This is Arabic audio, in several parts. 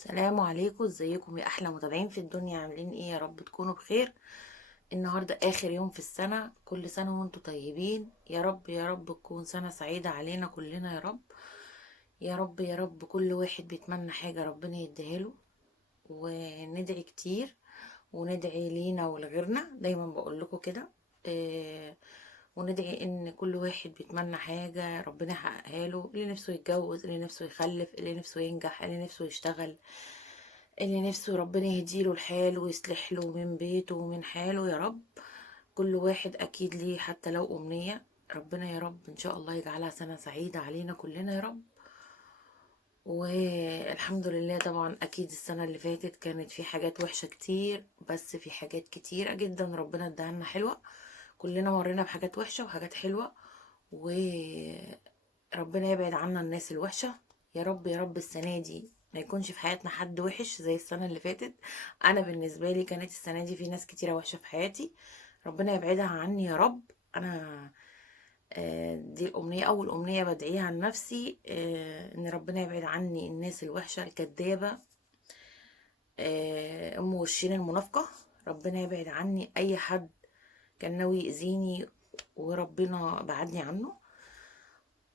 السلام عليكم، ازيكم يا احلى متابعين في الدنيا؟ عاملين ايه؟ يا رب تكونوا بخير. النهارده اخر يوم في السنه، كل سنه وانتم طيبين. يا رب يا رب تكون سنه سعيده علينا كلنا يا رب. يا رب يا رب كل واحد بيتمنى حاجه ربنا يديها له، وندعي كتير وندعي لينا ولغيرنا. دايما بقول لكم كده. آه، وندعي ان كل واحد بيتمنى حاجه ربنا يحققها له، اللي نفسه يتجوز، اللي نفسه يخلف، اللي نفسه ينجح، اللي نفسه يشتغل، اللي نفسه ربنا يهديله الحال ويصلح له من بيته ومن حاله يا رب. كل واحد اكيد ليه حتى لو امنية. ربنا يا رب ان شاء الله يجعلها سنة سعيدة علينا كلنا يا رب. والحمد لله. طبعا اكيد السنة اللي فاتت كانت في حاجات وحشة كتير، بس في حاجات كتيرة جدا ربنا اداها لنا حلوة. كلنا مرينا بحاجات وحشة وحاجات حلوة، وربنا يبعد عنا الناس الوحشة. يا رب يا رب السنة دي ما يكونش في حياتنا حد وحش زي السنة اللي فاتت. أنا بالنسبة لي كانت السنة دي في ناس كتيرة وحشة في حياتي، ربنا يبعدها عني يا رب. أنا دي الأمنية، أول أمنية بدعيها لنفسي، إن ربنا يبعد عني الناس الوحشة الكدابة، أم وشين المنافقة. ربنا يبعد عني أي حد كان ناوي يأذيني، وربنا بعدني عنه.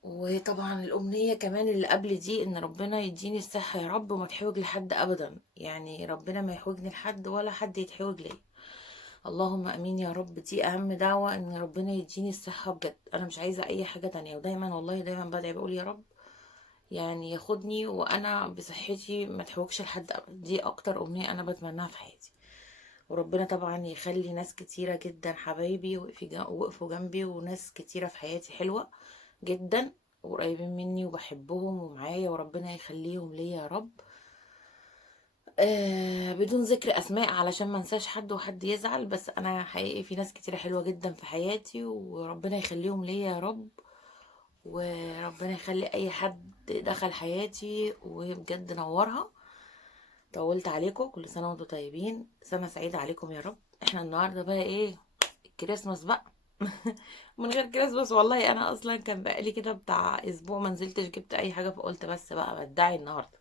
وطبعا الأمنية كمان اللي قبل دي إن ربنا يديني الصحة يا رب، وما تحوج لحد أبدا. يعني ربنا ما يحوجني لحد ولا حد يتحوج لي. اللهم أمين يا رب. دي أهم دعوة، إن ربنا يديني الصحة بجد. أنا مش عايزة أي حاجة تانية. ودايما والله دايما بدعي بقول يا رب يعني ياخدني وأنا بصحتي ما تحوجش لحد أبدا. دي أكتر أمنية أنا بتمناها في حياتي. وربنا طبعا يخلي ناس كتيرة جدا حبايبي وقفوا جنبي، وناس كتيرة في حياتي حلوة جدا وقريبين مني وبحبهم ومعايا، وربنا يخليهم ليا يا رب. بدون ذكر اسماء علشان ما انساش حد وحد يزعل، بس انا حقيقي في ناس كتيرة حلوة جدا في حياتي، وربنا يخليهم ليا يا رب. وربنا يخلي اي حد دخل حياتي وبجد نورها. طولت عليكم، كل سنة وانتم طيبين، سنة سعيدة عليكم يا رب. احنا النهاردة بقى ايه؟ الكريسماس بقى. من غير كريسماس والله انا اصلا كان بقالي كده بتاع اسبوع ما نزلتش جبت اي حاجة، فقلت بس بقى بدعي النهاردة.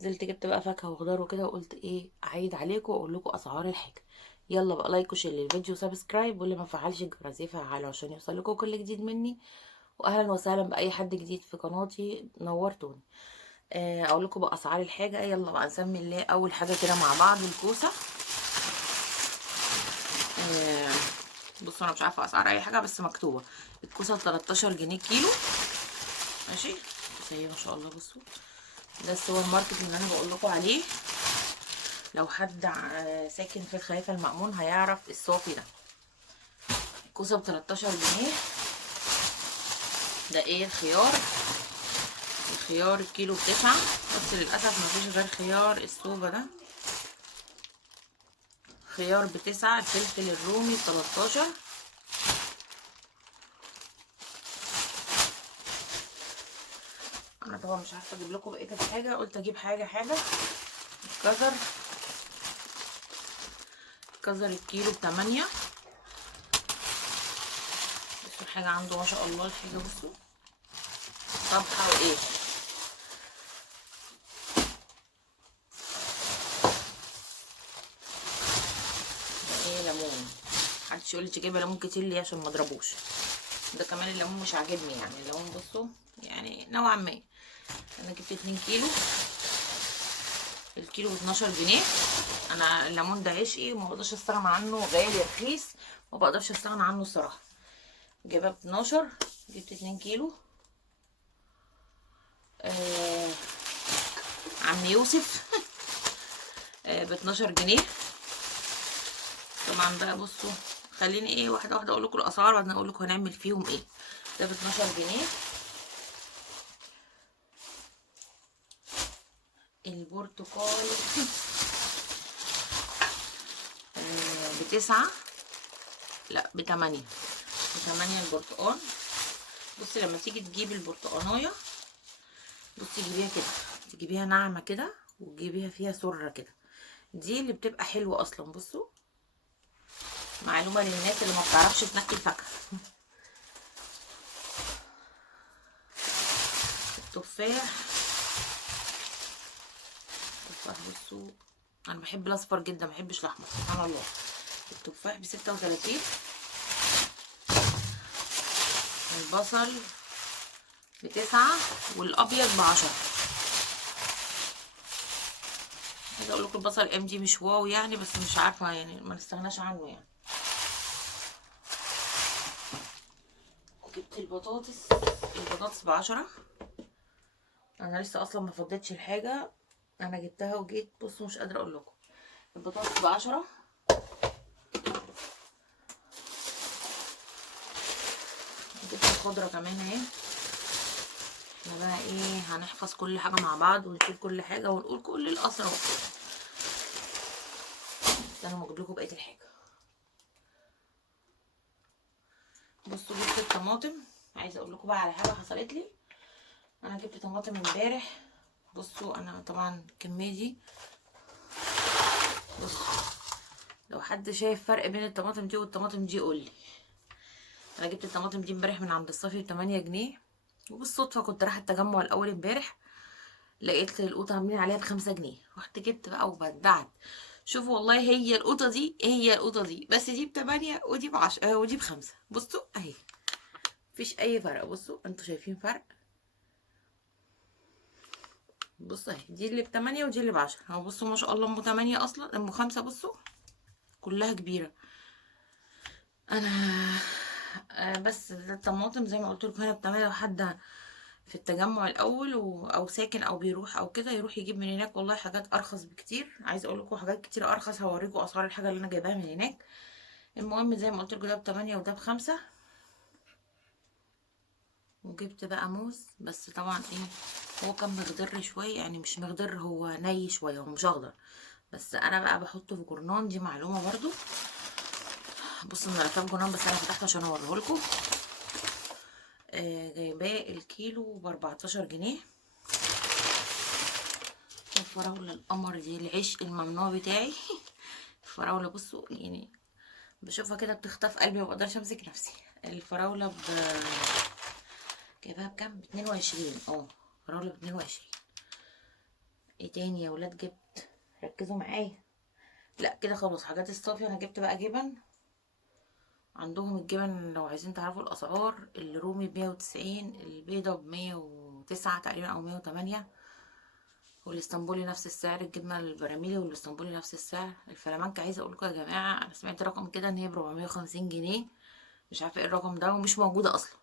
نزلت جبت بقى فاكهة وخضار وكده، وقلت ايه اعيد عليكم واقول لكم اسعار الحاجة. يلا بقى لايك وشير للفيديو وسبسكرايب، واللي ما فعلش الجرس يفعله عشان يوصل لكم كل جديد مني. واهلا وسهلا باي حد جديد في قناتي، نورتوني. اقول لكم بقى اسعار الحاجه. يلا بقى نسمي الله. اول حاجه كده مع بعض الكوسه. آه، بصوا انا مش عارفه اسعار اي حاجه بس مكتوبه. الكوسه 13 جنيه كيلو. ماشي. بس هي ما شاء الله بصوا. ده السوبر ماركت اللي انا بقول لكم عليه. لو حد ساكن في الخليفه المأمون هيعرف الصافي ده. الكوسه ب 13 جنيه. ده ايه الخيار؟ الخيار الكيلو ب9، بس للاسف مفيش غير خيار السوبا ده. خيار ب9. الفلفل الرومي ب13. انا طبعا مش عارفه اجيب لكم بقيه الحاجه، قلت اجيب حاجه حاجه. الجزر. الجزر الكيلو ب8. بصوا الحاجه عنده ما شاء الله. الحاجه بصوا صبحه وايه. ده ايه؟ ليمون. محدش يقول لي جايبه ليمون كتير ليه عشان ما اضربوش. ده كمان الليمون مش عاجبني، يعني الليمون بصوا يعني نوعا ما. انا جبت 2 كيلو. الكيلو ب 12 جنيه. انا الليمون ده عشقي وما بقدرش استغنى عنه، غالي رخيص ما بقدرش استغنى عنه الصراحه. جايبها ب 12. جبت 2 كيلو. آه عم يوسف. ب 12 جنيه. طبعا بقى بصوا خليني ايه واحده واحده اقول لكم الاسعار، بعدين اقول لكم هنعمل فيهم ايه. ده ب 12 جنيه. البرتقال ب9. لا ب8. ب8 البرتقال. بصي لما تيجي تجيبي البرتقانايه، بصي جيبيها كده، تجيبيها ناعمه كده وتجيبيها فيها سره كده. دي اللي بتبقى حلوه اصلا. بصوا معلومه للناس اللي ما بتعرفش تنقي الفاكهه. التفاح التفاح بصوا، انا بحب الاصفر جدا، ما بحبش الاحمر سبحان الله. التفاح ب36، البصل ب9، والابيض ب10. عايزه اقول لكم البصل ام دي مش واو يعني، بس مش عارفه يعني ما نستغناش عنه يعني. وجبت البطاطس ب10. انا لسه اصلا ما فضيتش الحاجه، انا جبتها وجيت. بصوا مش قادره اقول لكم، البطاطس ب10. جبت الخضره كمان اهي. احنا بقى ايه، هنحفظ كل حاجه مع بعض ونشيل كل حاجه ونقول كل الاسرار. انا هجيب لكم بقيه الحاجه. بصوا جبت الطماطم. عايزه اقول لكم بقى على حاجه حصلت لي. انا جبت طماطم امبارح. بصوا انا طبعا الكميه دي، بصوا لو حد شايف فرق بين الطماطم دي والطماطم دي يقول لي. انا جبت الطماطم دي امبارح من عند الصافي ب8 جنيه، وبالصدفه كنت رايحه التجمع الاول امبارح، لقيت القوطه عاملين عليها ب5 جنيه. رحت جبت بقى وبدعت. شوفوا والله هي القوطه دي هي القوطه دي، بس دي ب8 ودي ب10 ودي ب5. بصوا اهي مفيش اي فرق. بصوا انتوا شايفين فرق؟ بصوا اهي دي اللي ب8 ودي اللي ب10 اهو. بصوا ما شاء الله ام8 اصلا ام5. بصوا كلها كبيره. انا بس الطماطم زي ما قلت لكم هنا ب8. لو حد في التجمع الاول او ساكن او بيروح او كده يروح يجيب من هناك، والله حاجات ارخص بكتير. عايزه اقول لكم حاجات كتير ارخص. هوريكم اسعار الحاجه اللي انا جايباها من هناك. المهم زي ما قلت لكم ده ب8 وده ب5. وجبت بقى موز، بس طبعا ايه، هو كان مخضر شويه يعني، مش مخضر، هو ني شويه، هو مش اخضر. بس انا بقى بحطه في جرنان، دي معلومه برضو. بصوا انا ركبت جرنان بس انا فتحته عشان اوريه لكم. جايباه الكيلو ب14 جنيه. الفراولة القمر دي العشق الممنوع بتاعي. الفراولة بصوا يعني بشوفها كده بتخطف قلبي، مبقدرش امسك نفسي. الفراولة جايباها بكام؟ ب22. فراولة ب22. ايه تاني يا ولاد جبت؟ ركزوا معايا. لا كده خلاص حاجات الصافية. انا جبت بقى جبن. عندهم الجبن لو عايزين تعرفوا الاسعار، الرومي ب190، البيضة ب109 تقريبا او 108، والاسطنبولي نفس السعر. الجبنه البراميلي والاسطنبولي نفس السعر. الفلامنك عايزه اقول لكم يا جماعه، انا سمعت رقم كده ان هي ب450 جنيه. مش عارفه ايه الرقم ده ومش موجوده اصلا.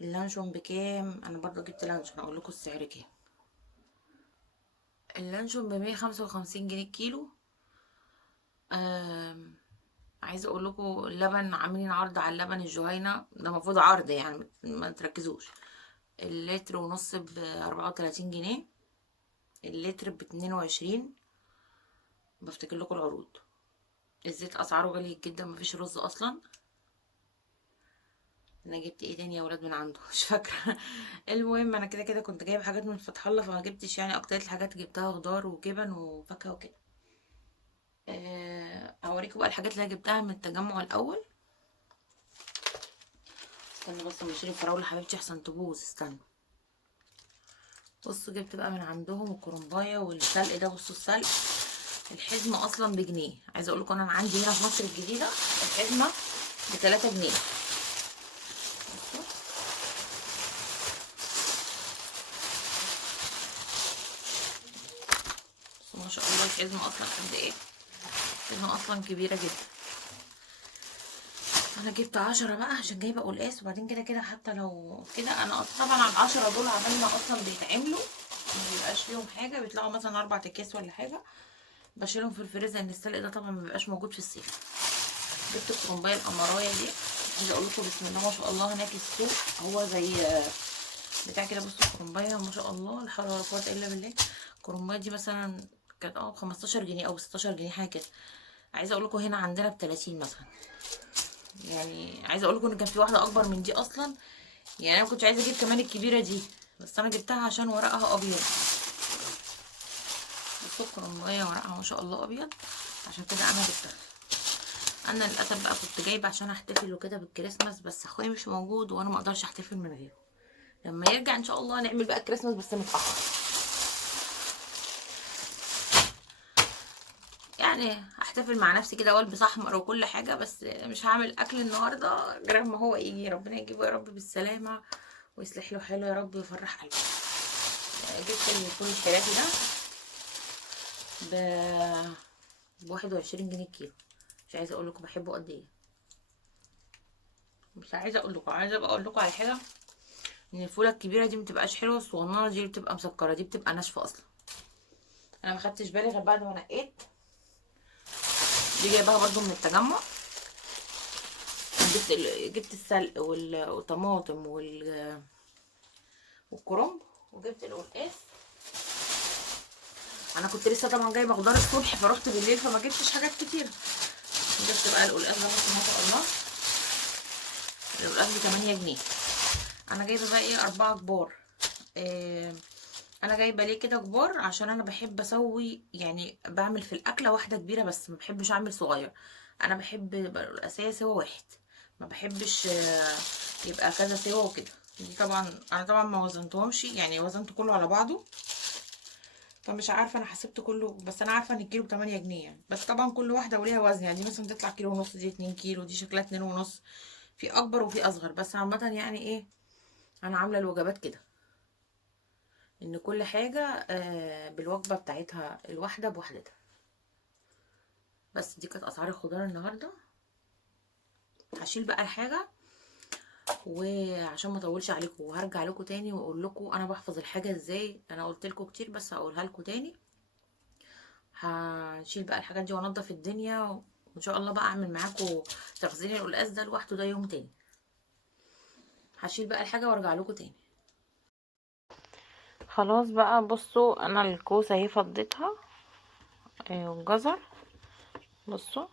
اللانشون بكام؟ انا برضو جبت لانشون، اقول لكم السعر كام. اللانشون ب155 جنيه الكيلو. عايزه اقول لكم اللبن عاملين عرض على اللبن الجهينه ده، المفروض عرض يعني ما تركزوش. اللتر ونص ب34 جنيه، اللتر ب22. بفتكر لكم العروض. الزيت اسعاره غالية جدا، مفيش رز اصلا. انا جبت ايه تاني يا ولاد من عنده؟ مش فاكره. المهم انا كده كده كنت جايبه حاجات من فتح الله، فما جبتش يعني اكتر الحاجات جبتها خضار وجبن وفاكهه وكده. هوريكم بقى الحاجات اللي انا جبتها من التجمع الاول. استنى بس اما اشيل الفراوله حبيبتي احسن تبوظ. استنى. بصوا جبت بقى من عندهم الكرنبايه والسلق ده. بصوا السلق الحزمه اصلا بجنيه. عايزه اقول لكم انا عندي هنا في مصر الجديده الحزمه ب3 جنيه. ما شاء الله الحزمه اصلا قد ايه، الحزمه اصلا كبيره جدا. انا جبت 10 بقى عشان جايبه قلقاس، وبعدين كده كده حتى لو كده انا طبعا على ال10 دول عمال ما اصلا بيتعملوا ما بيبقاش فيهم حاجه، بيطلعوا مثلا 4 اكياس ولا حاجه، بشيلهم في الفريزر لان السلق ده طبعا ما بيبقاش موجود في الصيف. جبت الكرنبايه القمرايه دي. عايزه اقول لكم بسم الله ما شاء الله هناك السوق هو زي بتاع كده. بصوا الكرنبايه ما شاء الله لا حول ولا قوه الا بالله. الكرنبايه دي مثلا كانت ب15 جنيه او 16 جنيه حاجه كده. عايزه اقول لكم هنا عندنا ب30 مثلا. يعني عايزه اقول لكم ان كان في واحده اكبر من دي اصلا. يعني انا كنت عايزه اجيب كمان الكبيره دي، بس انا جبتها عشان ورقها ابيض. السكر الميه ورقها ما شاء الله ابيض، عشان كده انا جبتها. انا للاسف بقى كنت جايبه عشان احتفل وكده بالكريسماس، بس اخويا مش موجود وانا ما اقدرش احتفل من غيره. لما يرجع ان شاء الله نعمل بقى كريسماس بس متاخر. يعني هحتفل مع نفسي كده والبس احمر وكل حاجه، بس مش هعمل اكل النهارده غير اما هو يجي، ربنا يجيبه يا رب بالسلامه ويصلح له حلو يا رب ويفرح قلبه. جبت الفول الفلافل ده ب 21 جنيه الكيلو. مش عايزه اقول لكم بحبه قد ايه، مش عايزه اقول لكم، عايزه ابقى اقول لكم على حاجه، ان الفوله الكبيره دي متبقاش حلوه، الصغننه دي اللي بتبقى مسكره دي بتبقى ناشفه اصلا. انا ما خدتش بالي غير بعد ما نقيت. دي جايباها برضو من التجمع. جبت السلق والطماطم والكرنب، وجبت القلقاس. انا كنت لسه طبعا جايبه خضار الصبح فروحت بالليل فما جبتش حاجات كتير. جبت بقى القلقاس ده بس ما شاء الله القلقاس ب 8 جنيه. انا جايبه بقى ايه 4 كبار. إيه، انا جايبه ليه كده كبار عشان انا بحب اسوي، يعني بعمل في الاكله واحده كبيره بس ما بحبش اعمل صغير. انا بحب يبقى الاساسي سوا واحد، ما بحبش يبقى كذا سوا وكده. دي طبعا انا طبعا ما وزنتهمش، يعني وزنت كله على بعضه، فمش عارفه انا حسبت كله، بس انا عارفه ان الكيلو ب8 جنيه يعني. بس طبعا كل واحده وليها وزن، يعني دي مثلا تطلع كيلو ونص، دي 2 كيلو، دي شكلها 2 ونص، في اكبر وفي اصغر. بس عامه يعني ايه، انا عامله الوجبات كده ان كل حاجه بالوجبه بتاعتها الواحده بوحدتها. بس دي كانت اسعار الخضار النهارده. هشيل بقى الحاجه وعشان ما اطولش عليكم، وهرجع لكم تاني واقول لكم انا بحفظ الحاجه ازاي. انا قلت لكم كتير بس هقولها لكم تاني. هشيل بقى الحاجات دي وانضف الدنيا، وان شاء الله بقى اعمل معاكم تخزين القلقاس ده لوحده، ده يوم تاني. هشيل بقى الحاجه وارجع لكم تاني. خلاص بقى بصوا، انا الكوسه اهي فضيتها والجزر. بصوا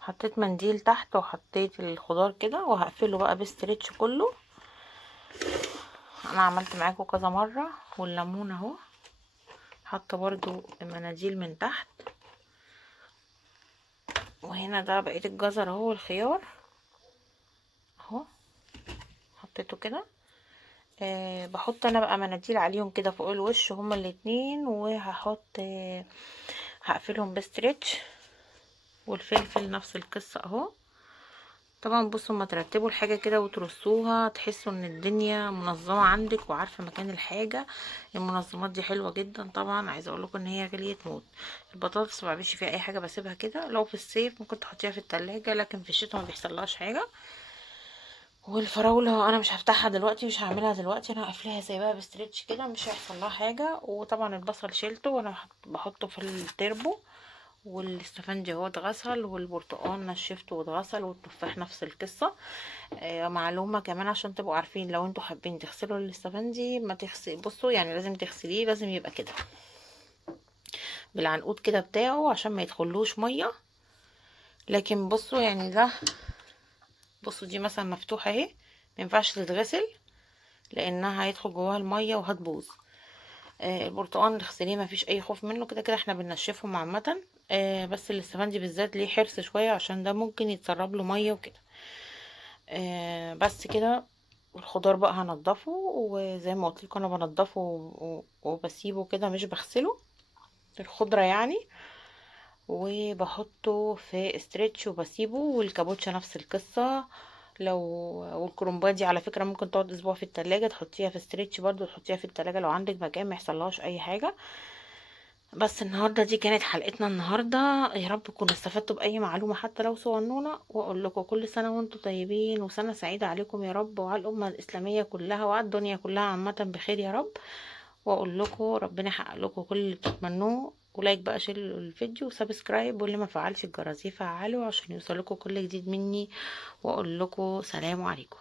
حطيت منديل تحت وحطيت الخضار كده وهقفله بقى بستريتش كله. انا عملت معاكم كذا مره. والليمون اهو حاطه برضو المناديل من تحت. وهنا ده بقيت الجزر اهو والخيار اهو حطيته كده. بحط انا بقى مناديل عليهم كده فوق الوش هما الاتنين، وهحط هقفلهم بستريتش. والفلفل نفس القصة اهو. طبعا بصوا ما ترتبوا الحاجة كده وترصوها تحسوا ان الدنيا منظمة عندك وعارفة مكان الحاجة. المنظمات دي حلوة جدا طبعا. عايزة اقولكم ان هي غالية موت. البطاطس ما بعملش فيها اي حاجة، بسيبها كده. لو في الصيف ممكن تحطيها في التلاجة، لكن في الشتاء ما بيحصلهاش حاجة. والفراولة انا مش هفتحها دلوقتي، مش هعملها دلوقتي، انا هقفلها سايباها بستريتش كده مش هيحصل لها حاجة. وطبعا البصل شيلته وانا بحطه في التربو. والاستفندي اهو اتغسل، والبرتقال نشفته واتغسل، والتفاح نفس القصة. معلومة كمان عشان تبقوا عارفين، لو انتوا حابين تغسلوا الاستفندي ما تغسل، بصوا يعني لازم تغسليه، لازم يبقى كده بالعنقود كده بتاعه عشان ما يدخلوش مية. لكن بصوا يعني ده، بصوا دي مثلا مفتوحة اهي، مينفعش تتغسل لانها هيدخل جواها الميه وهتبوظ. البرتقال نغسليه مفيش اي خوف منه، كده كده احنا بننشفهم عامه. بس الاستفندي بالذات ليه حرص شويه عشان ده ممكن يتسرب له ميه وكده. بس كده. الخضار بقى هنضفه، وزي ما قلت لكم انا بنضفه وبسيبه كده مش بغسله، الخضره يعني. وبحطه في استريتش وبسيبه. والكابوتشا نفس القصة. لو والكرنبات دي على فكرة ممكن تقعد اسبوع في التلاجة، تحطيها في استريتش برضو، تحطيها في التلاجة لو عندك مكان ما يحصلهاش اي حاجة. بس النهاردة دي كانت حلقتنا النهاردة. يا رب تكونوا استفدتوا بأي معلومة حتى لو صغنونة. واقول لكم كل سنة وانتم طيبين، وسنة سعيدة عليكم يا رب، وعلى الأمة الإسلامية كلها وعلى الدنيا كلها عامة بخير يا رب. واقول لكم ربنا يحقق لكم كل اللي بتتمنوه. ولايك بقى شير الفيديو وسبسكرايب، واللي ما فعلش الجرس يفعله عشان يوصلكوا كل جديد مني. واقول لكم سلام عليكم.